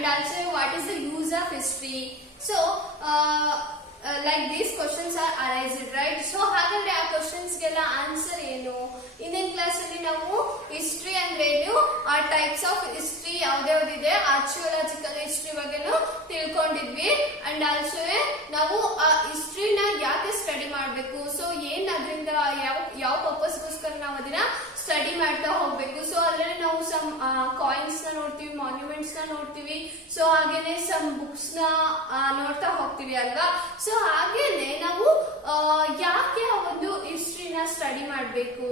and also what is the use of history. So like these questions are arised, right? So ಹಾಗಾದ್ರೆ ಆ questions ಗೆಲ್ಲ answer ಏನು? ಇಂದಿನ class ಅಲ್ಲಿ ನಾವು ಹಿಸ್ಟ್ರಿ ಅಂದ್ರೆ ಏನು, ಆ ಟೈಪ್ಸ್ ಆಫ್ ಹಿಸ್ಟ್ರಿ ಯಾವ್ದ್ಯಾವ್ದಿದೆ, ಆರ್ಚಿಯೋಲಾಜಿಕಲ್ ಹಿಸ್ಟ್ರಿ ಬಗ್ಗೆನೂ ತಿಳ್ಕೊಂಡಿದ್ವಿ. ಅಂಡ್ ಆಲ್ಸೋ ನಾವು ಆ ಹಿಸ್ಟ್ರಿನ ಯಾಕೆ ಸ್ಟಡಿ ಮಾಡ್ಬೇಕು, ಸೊ ಏನ್ ಅದರಿಂದ ಯಾವ ಪರ್ಪಸ್ಗೋಸ್ಕರ ನಾವು ಅದನ್ನ ಸ್ಟಡಿ ಮಾಡ್ತಾ ಹೋಗ್ಬೇಕು. ಸೊ ಅದ್ರಲ್ಲಿ ನಾವು ಸಮ್ ಕಾಯಿನ್ಸ್ ನ ನೋಡ್ತೀವಿ, ಮಾನ್ಯುಮೆಂಟ್ಸ್ ನ ನೋಡ್ತೀವಿ, ಸೊ ಹಾಗೇನೆ ಸಮ್ ಬುಕ್ಸ್ ನ ನೋಡ್ತಾ ಹೋಗ್ತೀವಿ ಅಲ್ವಾ. ಸೊ ಹಾಗೇನೆ ನಾವು ಯಾಕೆ ಒಂದು ಹಿಸ್ಟ್ರಿನ ಸ್ಟಡಿ ಮಾಡಬೇಕು.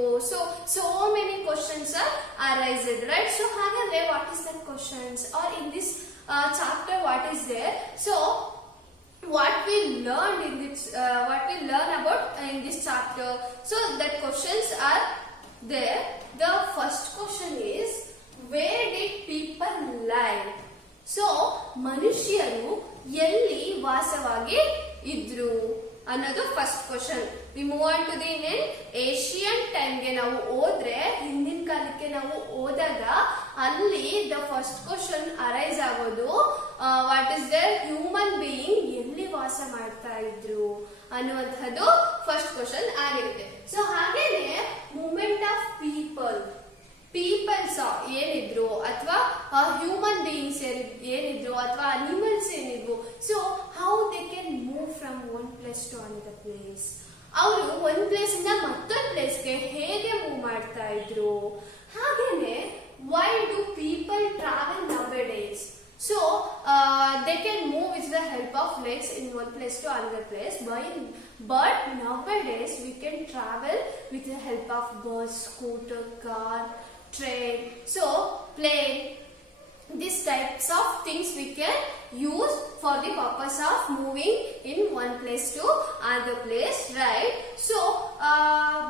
So many questions are arised, right? So ಹಾಗಾದ್ರೆ what is the questions are in this chapter what is there? So what we learned in this what we learn about in this chapter, so that questions are there. The first question is, where did people live? So ಮನುಷ್ಯರು ಎಲ್ಲಿ ವಾಸವಾಗಿ ಇದ್ರು ಅನ್ನೋದು first question. We move on to the Asian ಟೈಮ್ಗೆ ನಾವು ಹೋದ್ರೆ, ಹಿಂದಿನ ಕಾಲಕ್ಕೆ ನಾವು ಹೋದಾಗ ಅಲ್ಲಿ ದ ಫಸ್ಟ್ ಕ್ವಶನ್ ಅರೈಸ್ ಆಗೋದು what is the human being ಎಲ್ಲಿ ವಾಸ ಮಾಡ್ತಾ ಇದ್ರು ಅನ್ನುವಂಥದ್ದು ಫಸ್ಟ್ ಕ್ವಶನ್ ಆಗಿರುತ್ತೆ. ಸೊ ಹಾಗೇನೆ ಮೂವ್ಮೆಂಟ್ ಆಫ್ ಪೀಪಲ್ಸ್ ಏನಿದ್ರು ಅಥವಾ ಹ್ಯೂಮನ್ ಬೀಯಿಂಗ್ಸ್ ಏನಿದ್ರು ಅಥವಾ ಅನಿಮಲ್ಸ್ ಏನಿದ್ರು, so how they can move from one place to another place. ಅವರು ಒಂದ್ ಪ್ಲೇಸ್ ಇಂದ ಮತ್ತೊಂದು ಪ್ಲೇಸ್ಗೆ ಹೇಗೆ ಮೂವ್ ಮಾಡ್ತಾ ಇದ್ರು. ಹಾಗೇನೆ why do people travel nowadays? So they can move with the help of legs in one place to another place, but nowadays we can travel with the help of bus, scooter, car, train, so plane. These types of things we can use for the purpose of moving in one place to another place, right? So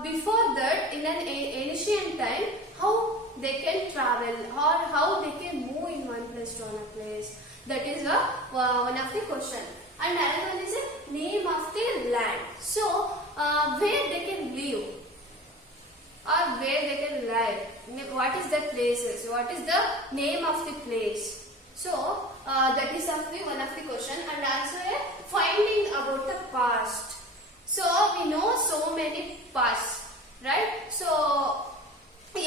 before that, in an ancient time, how they can travel or how they can move in one place to another place, that is one of the question. And another one is the name of the land. So where they can live or where they can live, what is the places, what is the name of the place. So that is one of the question. And also finding about the past. So we know so many past, right? So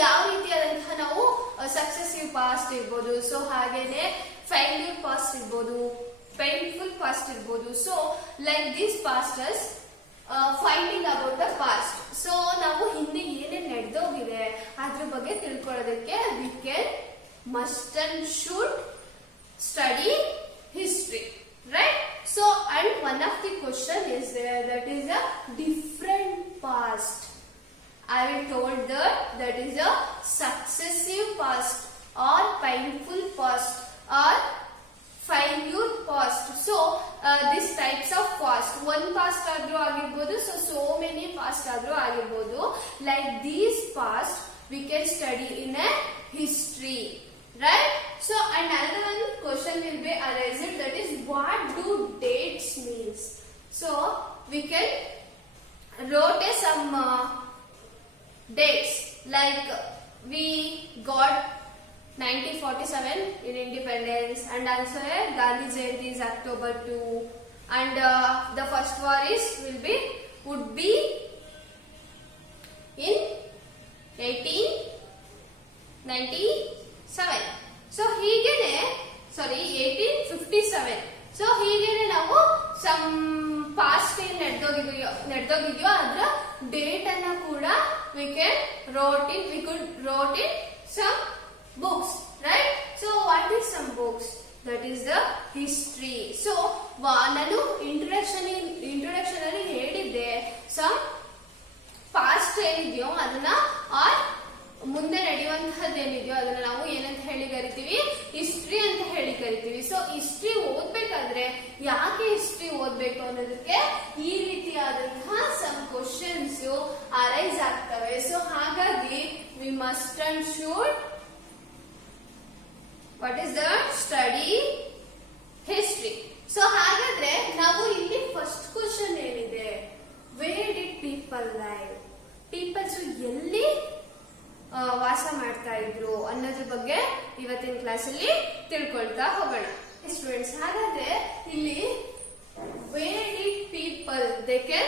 ಯಾವ ರೀತಿಯಾದಂತಹ ನಾವು successive past ಇರ್ಬೋದು, so ಹಾಗೇನೆ failure past ಇರ್ಬೋದು, painful past ಇರ್ಬೋದು. So like this pastors finding about the past. So ನಾವು ಹಿಂದೆ ಏನೇನ್ ನಡೆದೋಗಿದೆ ಅದ್ರ ಬಗ್ಗೆ ತಿಳ್ಕೊಳ್ಳೋದಕ್ಕೆ we can must and should study history, right? So and one of the question is there, that is a different past. I will told that is a successive past or painful past or failure past. So these types of past, one past adru agirbodu, so many past adru agirbodu. Like these past we can study in a history, right? So another one question will be arised, that is what do dates means. So we can wrote some dates, like we got 1947 in independence, and also Gandhi Jayanti is October 2, and the first war would be in 1897. So higene 1857. So higene ನಾವು some past ಏನ್ ನಡೆದೋಗಿದೆಯೋ ಅದರ date ಅನ್ನ ಕೂಡ we could wrote in some books, right? So what is some books? That is the history. So ನಾನು introduction ಅಲ್ಲಿ ಹೇಳಿದ್ದೆ, some past ಏನಿದೆಯೋ ಅದನ್ನ ಆರ್ ಮುಂದೆ ನಡೆಯುವಂತಹದ್ದು ಏನಿದೆಯೋ ಅದನ್ನ ನಾವು ಏನಂತ ಹೇಳಿ ಕರಿತೀವಿ, ಹಿಸ್ಟ್ರಿ ಅಂತ ಹೇಳಿ ಕರಿತೀವಿ. ಸೊ ಹಿಸ್ಟ್ರಿ ಓದ್ಬೇಕಾದ್ರೆ ಯಾಕೆ ಹಿಸ್ಟ್ರಿ ಓದ್ಬೇಕು ಅನ್ನೋದಕ್ಕೆ ಈ ರೀತಿಯಾದಂತಹ ಸಮ್ ಕ್ವಶನ್ಸ್ ಅರೈಸ್ ಆಗ್ತವೆ. ಸೊ ಹಾಗಾಗಿ we must and should what is the study history. So ಹಾಗಾದ್ರೆ ನಾವು ಇಲ್ಲಿ ಫಸ್ಟ್ ಕ್ವಶನ್ ಏನಿದೆ, where did people live? Peoples ಎಲ್ಲಿ ವಾಸ ಮಾಡ್ತಾ ಇದ್ರು ಅನ್ನೋದ್ರ ಬಗ್ಗೆ ಇವತ್ತಿನ ಕ್ಲಾಸಲ್ಲಿ ತಿಳ್ಕೊಳ್ತಾ ಹೋಗೋಣ ಸ್ಟೂಡೆಂಟ್ಸ್. ಹಾಗಾದ್ರೆ ಇಲ್ಲಿ where did people they can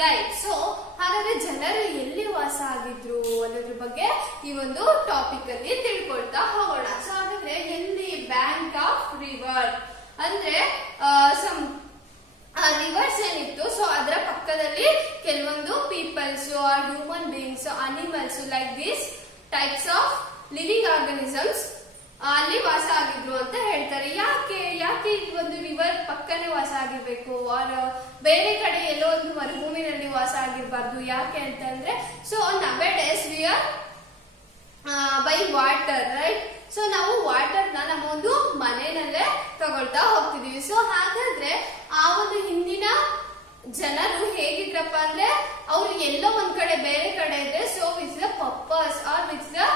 live? So ಹಾಗಾದ್ರೆ ಜನರು ಎಲ್ಲಿ ವಾಸ ಆಗಿದ್ರು ಅನ್ನೋದ್ರ ಬಗ್ಗೆ ಈ ಒಂದು ಟಾಪಿಕ್ ಅಲ್ಲಿ ತಿಳ್ಕೊಳ್ತಾ ಹೋಗೋಣ. ಸೊ ಹಾಗಾದ್ರೆ ಎಲ್ಲಿ ಬ್ಯಾಂಕ್ ಆಫ್ ರಿವರ್ ಅಂದ್ರೆ ಸಮ್ ರಿವರ್ಸ್ ಏನಿತ್ತು, ಸೊ ಅದರ ಪಕ್ಕದಲ್ಲಿ ಕೆಲವೊಂದು peoples are human beings animals like this types of living organisms ಅಲ್ಲಿ ವಾಸ ಆಗಿದ್ರು ಅಂತ ಹೇಳ್ತಾರೆ. ಯಾಕೆ ಈ ಒಂದು ರಿವರ್ ಪಕ್ಕನೆ ವಾಸ ಆಗಿರ್ಬೇಕು ಆರ್ ಬೇರೆ ಕಡೆ ಎಲ್ಲೋ ಒಂದು ಮರುಭೂಮಿನಲ್ಲಿ ವಾಸ ಆಗಿರ್ಬಾರ್ದು? ಯಾಕೆ ಅಂತಂದ್ರೆ so nowadays we are buy water right. So ನಾವು ವಾಟರ್ ನಮ್ಮ ಒಂದು ಮನೆಯಲ್ಲೇ ತಗೊಳ್ತಾ ಹೋಗ್ತಿದೀವಿ. ಸೊ ಹಾಗಾದ್ರೆ ಆ ಒಂದು ಹಿಂದಿನ ಜನರು ಹೇಗಿದ್ರಪ್ಪ ಅಂದ್ರೆ ಅವ್ರು ಎಲ್ಲೋ ಒಂದ್ ಕಡೆ ಬೇರೆ ಕಡೆ ಇದ್ರೆ so which the purpose are which the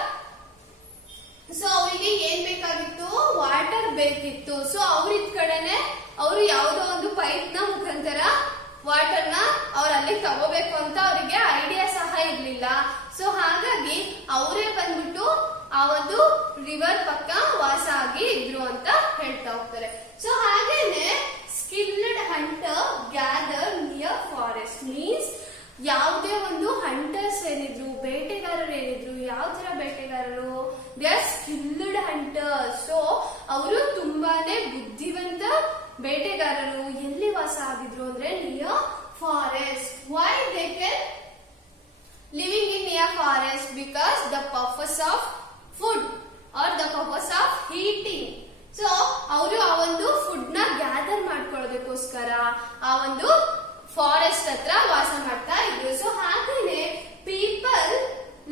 so ಅವರಿಗೆ ಏನ್ ಬೇಕಾಗಿತ್ತು? ವಾಟರ್ ಬೇಕಿತ್ತು. ಸೊ ಅವ್ರಿದ್ ಕಡೆನೆ ಅವರು ಯಾವ್ದೋ ಒಂದು ಪೈಪ್ ನ ಮುಖಾಂತರ ವಾಟರ್ ನ ಅವ್ರ ಅಲ್ಲಿ ತಗೋಬೇಕು ಅಂತ ಅವರಿಗೆ ಐಡಿಯಾ ಸಹ ಇರ್ಲಿಲ್ಲ. ಸೊ ಹಾಗಾಗಿ ಅವರೇ ಬಂದ್ಬಿಟ್ಟು ಆ ಒಂದು ರಿವರ್ ಪಕ್ಕ ವಾಸ ಆಗಿ ಇದ್ರು ಅಂತ ಹೇಳ್ತಾ ಹೋಗ್ತಾರೆ. ಸೊ ಹಾಗೇನೆ skilled hunter gather near forest means ಯಾವುದೇ ಒಂದು ಹಂಟರ್ಸ್ ಏನಿದ್ರು, ಬೇಟೆಗಾರರು ಏನಿದ್ರು, ಯಾವ ತರ ಬೇಟೆಗಾರರು? They are skilled hunters. So ಅವರು ತುಂಬಾನೇ ಬುದ್ಧಿವಂತ ಬೇಟೆಗಾರರು. ಎಲ್ಲಿ ವಾಸ ಆಗಿದ್ರು ಅಂದ್ರೆ near forest. Why they can living in near forest? Because the purpose of food or the purpose of heating. So ಅವರು ಆ ಒಂದು ಫುಡ್ ನ ಗ್ಯಾದರ್ ಮಾಡ್ಕೊಳ್ಳೋದಕ್ಕೋಸ್ಕರ ಆ ಒಂದು ಫಾರೆಸ್ಟ್ ಹತ್ರ ವಾಸ ಮಾಡ್ತಾ ಇದ್ರು. ಸೊ ಹಾಗೇನೆ people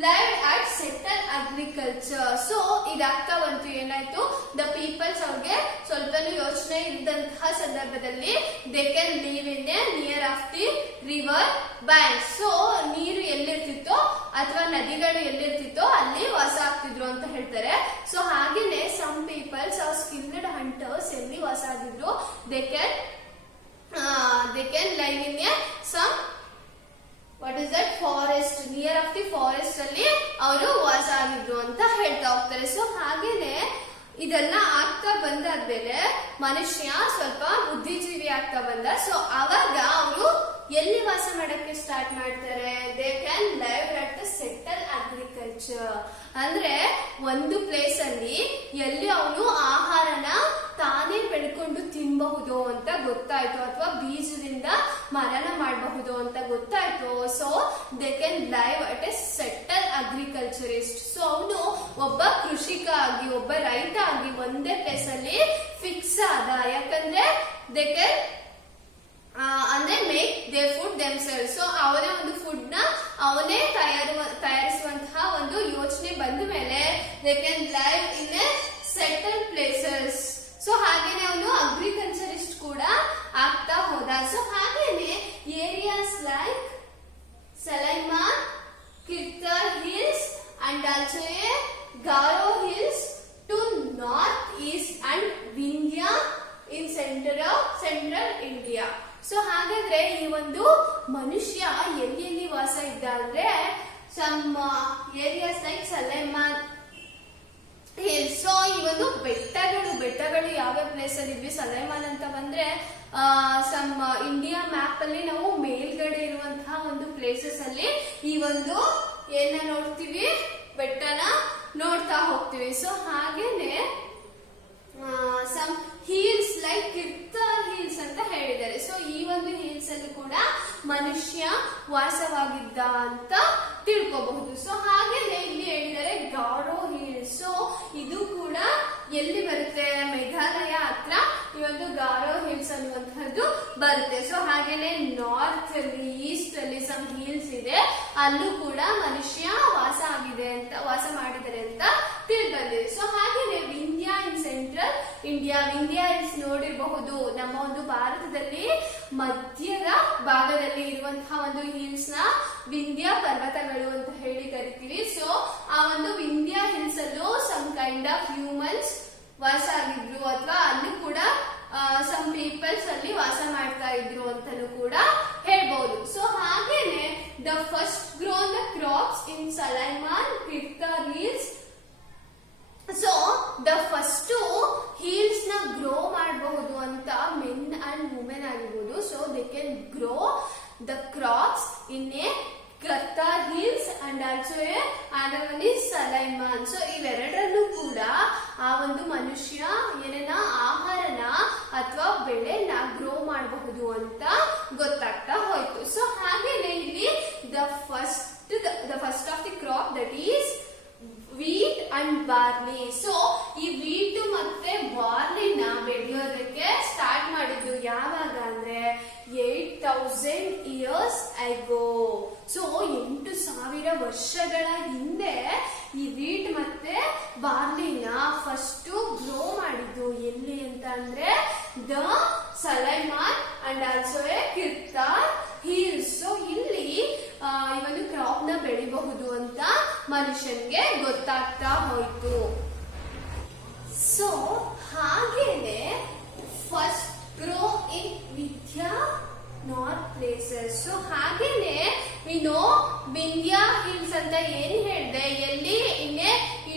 live at settle agriculture. So ಇದಾಗ್ತಾ ಬಂತು ಏನಾಯ್ತು, ದ ಪೀಪಲ್ಸ್ ಅವ್ರಿಗೆ ಸ್ವಲ್ಪನೂ ಯೋಚನೆ ಇದ್ದಂತಹ ಸಂದರ್ಭದಲ್ಲಿ they can live in a near of the river bank. So ನೀರು ಎಲ್ಲಿರ್ತಿತ್ತೋ ಅಥವಾ ನದಿಗಳು ಎಲ್ಲಿರ್ತಿತ್ತೋ ಅಲ್ಲಿ ವಾಸ ಆಗ್ತಿದ್ರು ಅಂತ ಹೇಳ್ತಾರೆ. ಸೊ ಹಾಗೇನೆ some peoples are skilled hunters ಎಲ್ಲಿ ವಾಸ ಆಗಿದ್ರು? They can live in a some what is that forest, near of the forest ಅಲ್ಲಿ ಅವರು ವಾಸ ಆಗಿದ್ರು ಅಂತ ಹೇಳ್ತಾ ಹೋಗ್ತಾರೆ. ಸೊ ಹಾಗೇನೆ ಇದೆಲ್ಲ ಆಗ್ತಾ ಬಂದಾದ್ಮೇಲೆ ಮನುಷ್ಯ ಸ್ವಲ್ಪ ಬುದ್ಧಿಜೀವಿ ಆಗ್ತಾ ಬಂದ. ಸೊ ಅವಾಗ ಅವರು ಎಲ್ಲಿ ವಾಸ ಮಾಡಕ್ಕೆ ಸ್ಟಾರ್ಟ್ ಮಾಡ್ತಾರೆ? They can live at the settle agriculture. ಅಂದ್ರೆ ಒಂದು ಪ್ಲೇಸ್ ಅಲ್ಲಿ ಎಲ್ಲಿ ಅವನು ಆಹಾರನ ತಾನೇ ಬೆಳ್ಕೊಂಡು ತಿನ್ನಬಹುದು ಅಂತ ಗೊತ್ತಾಯ್ತು, ಅಥವಾ ಬೀಜದಿಂದ ಮರನ ಮಾಡಬಹುದು ಅಂತ ಗೊತ್ತಾಯ್ತು. So they can live at A settle agriculturist. So ಅವನು ಒಬ್ಬ ಕೃಷಿಕ ಆಗಿ, ಒಬ್ಬ ರೈತ ಆಗಿ ಒಂದೇ ಪ್ಲೇಸ್ ಅಲ್ಲಿ ಫಿಕ್ಸ್ ಆದ. ಯಾಕಂದ್ರೆ ದೇ ಕ್ಯಾನ್ ಅಂದ್ರೆ make they food themselves. So ಅವನೇ ಒಂದು ಫುಡ್ ನ ಅವನೇ ತಯಾರಿಸುವಂತಹ ಒಂದು ಯೋಚನೆ ಬಂದ ಮೇಲೆ they can live in a settle places. So ಹಾಗೇನೆ ಅವನು ಅಗ್ರಿಕಲ್ಚರಿಸ್ಟ್ ಕೂಡ ಆಗ್ತಾ ಹೋದ. ಸೊ ಹಾಗೇನೆ areas like Sulaiman, Kirthar hills and also Garo hills to north east and Vindhya in central India. So ಹಾಗಾದ್ರೆ ಈ ಒಂದು ಮನುಷ್ಯ ಎಲ್ಲಿ ವಾಸ ಇದ್ದ ಅಂದ್ರೆ some areas like Sulaiman hills. So ಈ ಒಂದು ಬೆಟ್ಟಗಳು ಯಾವ್ಯಾವ ಪ್ಲೇಸ್ ಅಲ್ಲಿ ಇದ್ವಿ? ಸಲೈಮಾನ್ ಅಂತ ಬಂದ್ರೆ ಸಮ್ ಇಂಡಿಯಾ ಮ್ಯಾಪ್ ಅಲ್ಲಿ ನಾವು ಮೇಲ್ಗಡೆ ಇರುವಂತಹ ಒಂದು ಪ್ಲೇಸಸ್ ಅಲ್ಲಿ ಈ ಒಂದು ಏನ ನೋಡ್ತೀವಿ? ಬೆಟ್ಟನ ನೋಡ್ತಾ ಹೋಗ್ತೀವಿ. ಸೊ ಹಾಗೇನೆ ಸಮ್ ಹೀಲ್ಸ್ ಲೈಕ್ ಕಿರ್ತರ್ ಹಿಲ್ಸ್ ಅಂತ ಹೇಳಿದ್ದಾರೆ. ಸೊ ಈ ಒಂದು ಹಿಲ್ಸ್ ಅಲ್ಲಿ ಕೂಡ ಮನುಷ್ಯ ವಾಸವಾಗಿದ್ದ ಅಂತ ತಿಳ್ಕೋಬಹುದು. ಸೊ ಹಾಗೇನೆ ಇಲ್ಲಿ ಹೇಳಿದ್ದಾರೆ ಗಾರೋ ಹಿಲ್ಸ್. ಸೊ ಇದು ಕೂಡ ಎಲ್ಲಿ ಬರುತ್ತೆ? ಮೇಘಾಲಯ ಹತ್ರ ಈ ಒಂದು ಗಾರೋ ಹಿಲ್ಸ್ ಅನ್ನುವಂತಹದ್ದು ಬರುತ್ತೆ. ಸೊ ಹಾಗೇನೆ ನಾರ್ತ್ ಅಲ್ಲಿ, ಈಸ್ಟ್ ಅಲ್ಲಿ ಸಮ್ ಹಿಲ್ಸ್ ಇದೆ, ಅಲ್ಲೂ ಕೂಡ ಮನುಷ್ಯ ವಾಸ ಮಾಡಿದ್ದಾರೆ ಅಂತ ತಿಳ್ಬಂದಿದೆ. ಸೊ ಹಾಗೇನೆ Vindhya in central India. Vindhya hills ನೋಡಿರಬಹುದು, ನಮ್ಮ ಒಂದು ಭಾರತದಲ್ಲಿ ಮಧ್ಯದ ಭಾಗದಲ್ಲಿ ಇರುವಂತಹ ಒಂದು ಹಿಲ್ಸ್ ನ ವಿಂಧ್ಯ ಪರ್ವತಗಳು ಅಂತ ಹೇಳಿ ಕರಿತೀವಿ. ಸೊ ಆ ಒಂದು ವಿಂಧ್ಯ ಹಿಲ್ಸ್ ಅಲ್ಲೂ ಸಮ್ ಕೈಂಡ್ ಆಫ್ ಹ್ಯೂಮನ್ಸ್ ವಾಸ ಆಗಿದ್ರು, ಅಥವಾ ಅಲ್ಲಿ ಕೂಡ ಸಮ್ ಪೀಪಲ್ಸ್ ಅಲ್ಲಿ ವಾಸ ಮಾಡ್ತಾ ಇದ್ರು ಅಂತಲೂ ಕೂಡ ಹೇಳ್ಬಹುದು. ಸೊ ಹಾಗೇನೆ the first grown the crops in Sulaiman, another one is Sulaiman. So ಇವೆರಡರಲ್ಲೂ ಕೂಡ ಆ ಒಂದು ಮನುಷ್ಯ ಏನನ್ನ ಆಹಾರನ ಅಥವಾ ಬೆಳೆನ ಗ್ರೋ ಮಾಡಬಹುದು ಅಂತ ಗೊತ್ತಾಗ್ತಾ ಹೋಯ್ತು. ಸೊ ಹಾಗೇನೆ ಇಲ್ಲಿ the first of the crop, that is wheat and barley. So ಈ wheat ಮತ್ತೆ ಬಾರ್ಲಿನ ಬೆಳೆಯೋದಕ್ಕೆ ಸ್ಟಾರ್ಟ್ ಮಾಡಿದ್ದು ಯಾವಾಗ ಅಂದ್ರೆ 8,000 years ago. ಸೊ 8,000 ವರ್ಷಗಳ ಹಿಂದೆ ಈ wheat ಮತ್ತೆ ಬಾರ್ಲಿನ ಫಸ್ಟ್ ಗ್ರೋ ಮಾಡಿದ್ದು ಎಲ್ಲಿ ಅಂತ ಅಂದ್ರೆ the Sulaiman and also a Kirthar hills. So ಇಲ್ಲಿ ಈ ಒಂದು ಕ್ರಾಪ್ ನ ಬೆಳಿಬಹುದು ಅಂತ ಮನುಷ್ಯನ್ಗೆ ಗೊತ್ತಾಗ್ತಾ ಹೋಯ್ತು. ಸೊ ಹಾಗೇನೆ first grow in Vindhya north places. So ಹಾಗೇನೆ ವಿಂಧ್ಯ ಹಿಲ್ಸ್ ಅಂತ ಏನ್ ಹೇಳಿದೆ, ಎಲ್ಲಿ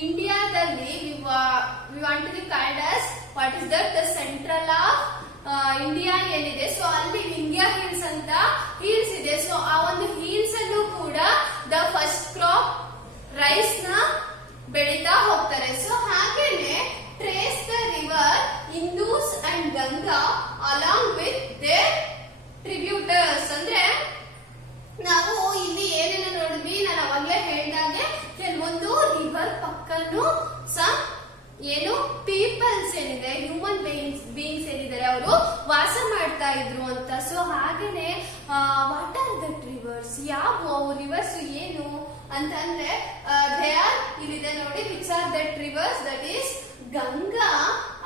ಇಂಡಿಯಾದಲ್ಲಿ we want to called us what is the central of India ಏನಿದೆ. ಸೊ ಅಲ್ಲಿ ವಿಂಧ್ಯ ಹಿಲ್ಸ್ ಅಂತ ಹಿಲ್ಸ್ ಇದೆ. ಸೊ ಆ ಒಂದು ಹಿಲ್ಸ್ ಅಲ್ಲೂ ಕೂಡ ದ ಫಸ್ಟ್ ಕ್ರಾಪ್ ರೈಸ್ ನ ಬೆಳೀತಾ ಹೋಗ್ತಾರೆ. ಸೊ ಹಾಗೇನೆ trace the river Indus and Ganga along with their tributaries. ಅಂದ್ರೆ ನಾವು ಇಲ್ಲಿ ಏನೇನು ನೋಡಿದ್ವಿ, ನಾನು ಅವಾಗಲೇ ಹೇಳಿದಾಗೆ ಕೆಲವೊಂದು ರಿವರ್ ಪಕ್ಕನು ಏನು ಪೀಪಲ್ಸ್ ಏನಿದೆ, ಹ್ಯೂಮನ್ ಬೀಯಿಂಗ್ಸ್ ಏನಿದ್ದಾರೆ ಅವರು ವಾಸ ಮಾಡ್ತಾ ಇದ್ರು ಅಂತ. ಸೊ ಹಾಗೇನೆ ವಾಟ್ ಆರ್ ದಟ್ ರಿವರ್ಸ್, ಯಾವ ರಿವರ್ಸ್ ಏನು ಅಂತಂದ್ರೆ ದೇ ಆರ್ ಇಲ್ಲಿದೆ ನೋಡಿ, which are that rivers, that is Ganga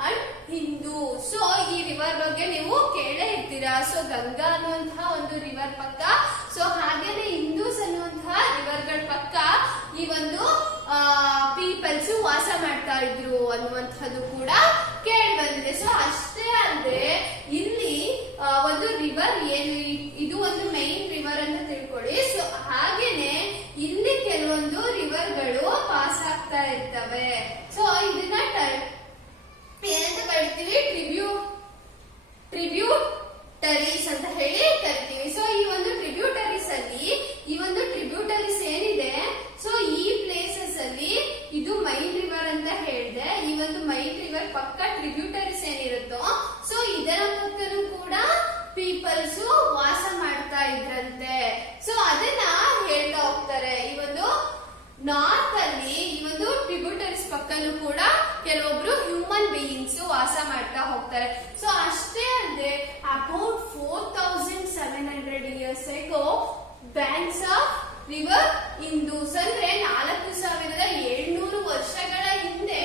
and Hindu. So ಈ ರಿವರ್ ಬಗ್ಗೆ ನೀವು ಕೇಳೇ ಇರ್ತೀರಾ. ಸೊ ಗಂಗಾ ಅನ್ನುವಂತಹ ಒಂದು ರಿವರ್ ಪಕ್ಕ, ಸೊ ಹಾಗೇನೆ ಹಿಂದೂಸ್ ಅನ್ನುವಂತಹ ರಿವರ್ಗಳ ಪಕ್ಕ ಈ ಒಂದು ಪೀಪಲ್ಸ್ ವಾಸ ಮಾಡ್ತಾ ಇದ್ರು ಅನ್ನುವಂಥದ್ದು ಕೂಡ ಕೇಳಿ ಬಂದಿದೆ. ಸೊ ಅಷ್ಟೇ ಅಲ್ಲದೆ ಇಲ್ಲಿ ಒಂದು ರಿವರ್ ಏನು, ಇದು ಒಂದು ಮೈನ್ ರಿವರ್ ಅಂತ ತಿಳ್ಕೊಳ್ಳಿ. ಸೊ ಹಾಗೇನೆ ಇಲ್ಲಿ ಕೆಲವೊಂದು ರಿವರ್ಗಳು ಪಾಸ್ ಆಗ್ತಾ ಇರ್ತವೆ. ಸೊ ಇದನ್ನ ಏನಂತ ಕರಿತೀವಿ, ಟ್ರಿಬ್ಯೂಟರೀಸ್ ಅಂತ ಹೇಳಿ ಕರಿತೀವಿ. ಸೊ ಈ ಒಂದು ಟ್ರಿಬ್ಯೂಟರೀಸ್ ಅಲ್ಲಿ, ಈ ಒಂದು ಟ್ರಿಬ್ಯೂಟರೀಸ್ ಏನಿದೆ, ಸೊ ಈ ಪ್ಲೇಸಸ್ ಅಲ್ಲಿ ಇದು ಮೈನ್ ರಿವರ್ ಅಂತ ಹೇಳಿದೆ. ಈ ಒಂದು ಮೈನ್ ರಿವರ್ ಪಕ್ಕ ಟ್ರಿಬ್ಯೂಟರೀಸ್ ಏನಿರುತ್ತೋ, ಸೊ ಇದರ ಪಕ್ಕನೂ ಕೂಡ ಪೀಪಲ್ಸ್ ವಾಸ ಮಾಡ್ತಾ ಇದ್ರಂತೆ. ಸೊ ಅದನ್ನ ಹೇಳ್ತಾ ಹೋಗ್ತಾರೆ. ಈ ಒಂದು ನಾರ್ತ್ ಅಲ್ಲಿ ಈ ಒಂದು ಟ್ರಿಬ್ಯೂಟರೀಸ್ ಪಕ್ಕನೂ ಕೂಡ ಕೆಲವೊಬ್ರು ಹ್ಯೂಮನ್ ಬೀಯಿಂಗ್ಸ್ ವಾಸ ಮಾಡ್ತಾ ಹೋಗ್ತಾರೆ. ಸೊ ಅಷ್ಟೇ ಅಲ್ಲದೆ about 4,700 years ago banks of river Indus, ಅಂದ್ರೆ 4,700 ವರ್ಷಗಳ ಹಿಂದೆ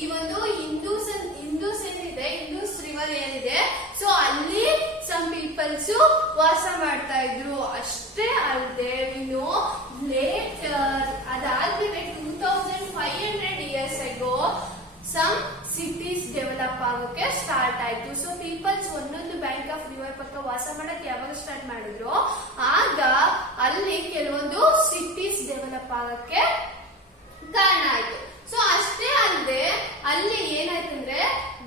ಈ ಒಂದು ಇಂದೂಸ್ ಏನಿದೆ, ಇಂದೂಸ್ ರಿವರ್ ಏನಿದೆ, ಸೊ ಅಲ್ಲಿ ಸಮ್ ಪೀಪಲ್ಸ್ ವಾಸ ಮಾಡ್ತಾ ಇದ್ರು. ಅಷ್ಟೇ ಅಲ್ಲದೆ ಲೇಟರ್ ಅದಾದ್ಮೇಲೆ 2,500 years ago some cities develop ಆಗೋಕೆ ಸ್ಟಾರ್ಟ್ ಆಯ್ತು. ಸೊ ಪೀಪಲ್ಸ್ ಒಂದೊಂದು ಬ್ಯಾಂಕ್ ಆಫ್ ರಿವರ್ ಪಕ್ಕ ವಾಸ ಮಾಡಕ್ಕೆ ಯಾವಾಗ ಸ್ಟಾರ್ಟ್ ಮಾಡಿದ್ರು, ಆಗ ಅಲ್ಲಿ ಕೆಲವೊಂದು ಸಿಟೀಸ್ ಡೆವಲಪ್ ಆಗಕ್ಕೆ ಕಾರಣ ಆಯ್ತು. ಸೊ ಅಷ್ಟೇ ಅಲ್ಲದೆ ಅಲ್ಲಿ ಏನಾಯ್ತಂದ್ರೆ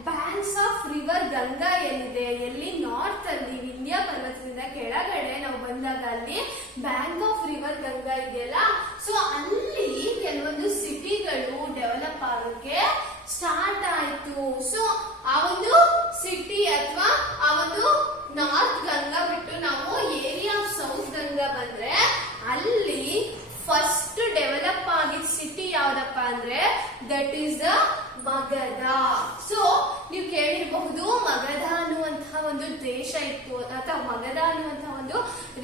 ಬ್ಯಾಂಕ್ಸ್ ಆಫ್ ರಿವರ್ ಗಂಗಾ ಏನಿದೆ, ಎಲ್ಲಿ ನಾರ್ತ್ ಅಲ್ಲಿ ವಿಂಧ್ಯ ಪರ್ವತದಿಂದ ಕೆಳಗಡೆ ನಾವು ಬಂದಾಗ ಅಲ್ಲಿ ಬ್ಯಾಂಕ್ ಆಫ್ ರಿವರ್ ಗಂಗಾ ಇದೆಯಲ್ಲ, ಸೊ ಅಲ್ಲಿ ಕೆಲವೊಂದು ಸಿಟಿಗಳು ಡೆವಲಪ್ ಆಗಕ್ಕೆ ಸ್ಟಾರ್ಟ್ ಆಯ್ತು. ಸೊ ಆ ಒಂದು ಸಿಟಿ ಅಥವಾ ಆ ಒಂದು ನಾರ್ತ್ ಗಂಗಾ ಬಿಟ್ಟು ನಾವು ಏರಿಯಾ ಆಫ್ ಸೌತ್ ಗಂಗಾ ಬಂದ್ರೆ ಅಲ್ಲಿ ಫಸ್ಟ್ ಡೆವಲಪ್ ಆಗಿದ್ದ ಸಿಟಿ ಯಾವ್ದಪ್ಪ ಅಂದ್ರೆ that is the Magadha. So ನೀವು ಕೇಳಿರಬಹುದು ಮಗಧ ಅನ್ನುವಂತಹ ಒಂದು ದೇಶ ಇತ್ತು ಅಥವಾ ಮಗಧ ಅನ್ನುವಂತಹ ಒಂದು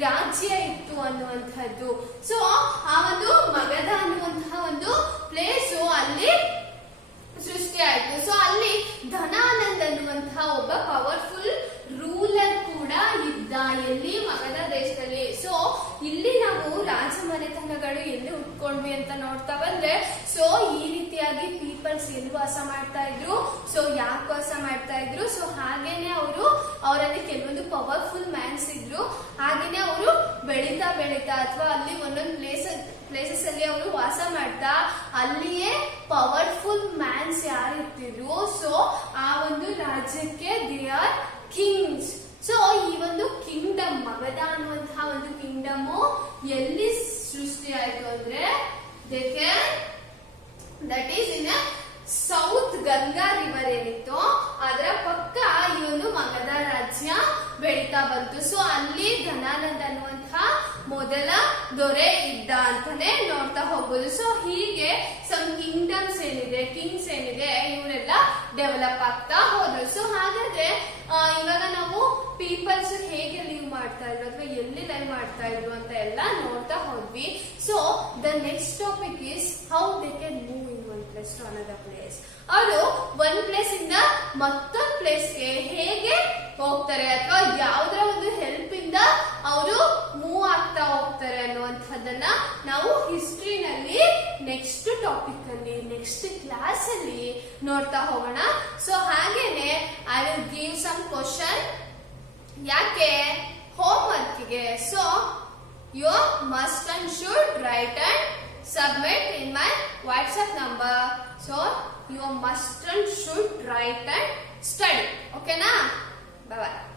ರಾಜ್ಯ ಇತ್ತು ಅನ್ನುವಂಥದ್ದು. ಸೊ ಆ ಒಂದು ಮಗಧ ಅನ್ನುವಂತಹ ಒಂದು ಪ್ಲೇಸು ಅಲ್ಲಿ ಸೃಷ್ಟಿ ಆಯ್ತು. ಸೊ ಅಲ್ಲಿ ಧನಾನಂದ್ ಅನ್ನುವಂತಹ ಒಬ್ಬ ಪವರ್ಫುಲ್ ರೂಲರ್ ಕೂಡ ಇದ್ದ, ಎಲ್ಲಿ ಮಗಧ ದೇಶದಲ್ಲಿ. ಸೊ ಇಲ್ಲಿ ನಾವು ರಾಜಮನೆತನಗಳು ಎಲ್ಲಿ ಉಟ್ಕೊಂಡ್ವಿ ಅಂತ ನೋಡ್ತಾ ಬಂದ್ರೆ, ಸೊ ಈ ರೀತಿಯಾಗಿ ಪೀಪಲ್ಸ್ ಎಲ್ಲಿ ವಾಸ ಮಾಡ್ತಾ ಇದ್ರು, ಸೊ ಯಾಕೆ ವಾಸ ಮಾಡ್ತಾ ಇದ್ರು, ಸೊ ಹಾಗೇನೆ ಅವರಲ್ಲಿ ಕೆಲವೊಂದು ಪವರ್ಫುಲ್ ಮ್ಯಾನ್ಸ್ ಇದ್ರು. ಹಾಗೇನೆ ಅವರು ಬೆಳೀತಾ ಅಥವಾ ಅಲ್ಲಿ ಒಂದೊಂದು ಪ್ಲೇಸಸ್ ಅಲ್ಲಿ ಅವರು ವಾಸ ಮಾಡ್ತಾ ಅಲ್ಲಿಯೇ ಪವರ್ಫುಲ್ ಮ್ಯಾನ್ಸ್ ಯಾರು ಇರ್ತಿದ್ರು, ಸೊ ಆ ಒಂದು ರಾಜ್ಯಕ್ಕೆ ದೇ ಆರ್ ಕಿಂಗ್ಸ್. ಸೊ ಈ ಒಂದು ಕಿಂಗ್ಡಮ್ ಮಗಧ ಅನ್ನುವಂತಹ ಒಂದು ಕಿಂಗ್ಡಮ್ ಎಲ್ಲಿ ಸೃಷ್ಟಿ ಆಯ್ತು ಅಂದ್ರೆ they can that is in south Ganga river ಏನಿತ್ತು ಅದರ ಪಕ್ಕ ಈ ಒಂದು ಮಗಧ ರಾಜ್ಯ ಬೆಳೀತಾ ಬಂತು. ಸೊ ಅಲ್ಲಿ ಘನಾನಂದ್ ಅನ್ನುವಂತಹ ಮೊದಲ ದೊರೆ ಇದ್ದ ಅಂತಾನೆ ನೋಡ್ತಾ ಹೋಗ್ಬೋದು. ಸೊ ಹೀಗೆ ಸಮ್ ಕಿಂಗ್ಸ್ ಏನಿದೆ ಇವರೆಲ್ಲ ಡೆವಲಪ್ ಆಗ್ತಾ ಹೋದ್ರು. ಸೊ ಹಾಗಾದ್ರೆ ಇವಾಗ ನಾವು ಪೀಪಲ್ಸ್ ಹೇಗೆ ಲೀವ್ ಮಾಡ್ತಾ ಇದ್ರು ಅಥವಾ ಎಲ್ಲಿ ಲೈವ್ ಮಾಡ್ತಾ ಇದ್ರು ಅಂತ ಎಲ್ಲ ನೋಡ್ತಾ ಹೋದ್ವಿ. So the next topic is how they can move in one place to another place. ಅವರು ಒಂದ್ ಪ್ಲೇಸ್ ಇಂದ ಮತ್ತೊಂದ್ ಪ್ಲೇಸ್ಗೆ ಹೇಗೆ ಹೋಗ್ತಾರೆ ಅಥವಾ ಯಾವ್ದ್ರ ಒಂದು ಹೆಲ್ಪ್ ಇಂದ ಅವರು ಮೂವ್ ಆಗ್ತಾ ಹೋಗ್ತಾರೆ ಅನ್ನುವಂಥದ್ದನ್ನ ನಾವು ಹಿಸ್ಟ್ರಿನಲ್ಲಿ ನೆಕ್ಸ್ಟ್ ಟಾಪಿಕ್ ಅಲ್ಲಿ ನೆಕ್ಸ್ಟ್ ಕ್ಲಾಸ್ ಅಲ್ಲಿ ನೋಡ್ತಾ ಹೋಗೋಣ. ಸೊ ಹಾಗೇನೆ I will give some question ಯಾಕೆ ಹೋಮ್ ವರ್ಕ್ಗೆ. So you must and should write and submit in my WhatsApp number. So you must and should write and study. Okay na? Bye bye.